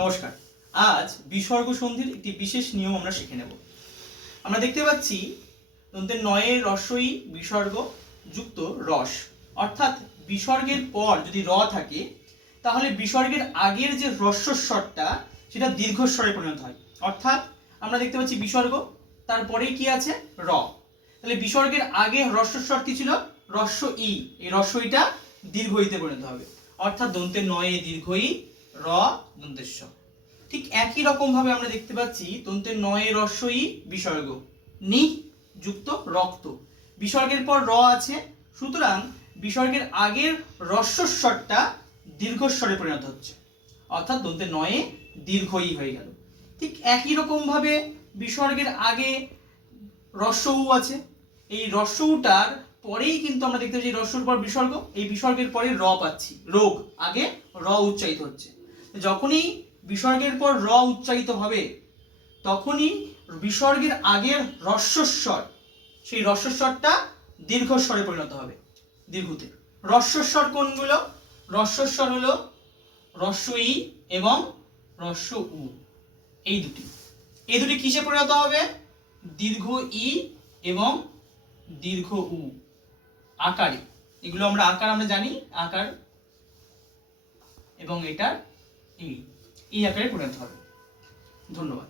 নমস্কার। আজ বিসর্গ সন্ধির একটি বিশেষ নিয়ম আমরা শিখে নেব। আমরা দেখতে পাচ্ছি দন্তের নয়ের রস্বই বিসর্গ যুক্ত রস, অর্থাৎ বিসর্গের পর যদি র থাকে তাহলে বিসর্গের আগের যে হ্রস্বস্বরটা সেটা দীর্ঘস্বরে পরিণত হয়। অর্থাৎ আমরা দেখতে পাচ্ছি বিসর্গ, তারপরেই কি আছে র, তাহলে বিসর্গের আগে হ্রস্বস্বর কি ছিল রস্ব ই, এই রস্বইটা দীর্ঘ ইতে পরিণত হবে, অর্থাৎ দন্তের নয়ে দীর্ঘ ই র দন্তেশ্ব। ঠিক একই রকম ভাবে আমরা দেখতে পাচ্ছি দন্তের নয়ে রস্বই বিসর্গ নি যুক্ত রক্ত, বিসর্গের পর র আছে, সুতরাং বিসর্গের আগের হ্রস্বস্বরটা দীর্ঘস্বরে পরিণত হচ্ছে, অর্থাৎ দন্তের নয়ে দীর্ঘ ই হয়ে গেল। ঠিক একই রকম ভাবে বিসর্গের আগে রস্ব উ আছে, এই রস্ব উটার পরেই কিন্তু আমরা দেখতে পাচ্ছি রস্বর পর বিসর্গ, এই বিসর্গের পরে র পাচ্ছি, রোগ, আগে র উচ্চারিত হচ্ছে। যখনই বিসর্গের পর র উচ্চারিত হবে তখনই বিসর্গের আগের হ্রস্বস্বর, সেই হ্রস্বস্বরটা দীর্ঘস্বরে পরিণত হবে, দীর্ঘতে। হ্রস্বস্বর কোনগুলো? হ্রস্বস্বর হলো হ্রস্ব ই এবং হ্রস্ব উ, এই দুটি কিসে পরিণত হবে? দীর্ঘ ই এবং দীর্ঘ উ আকারে। এগুলো আমরা জানি আকার, এবং এটার এই আকারে পরিণত হবে। ধন্যবাদ।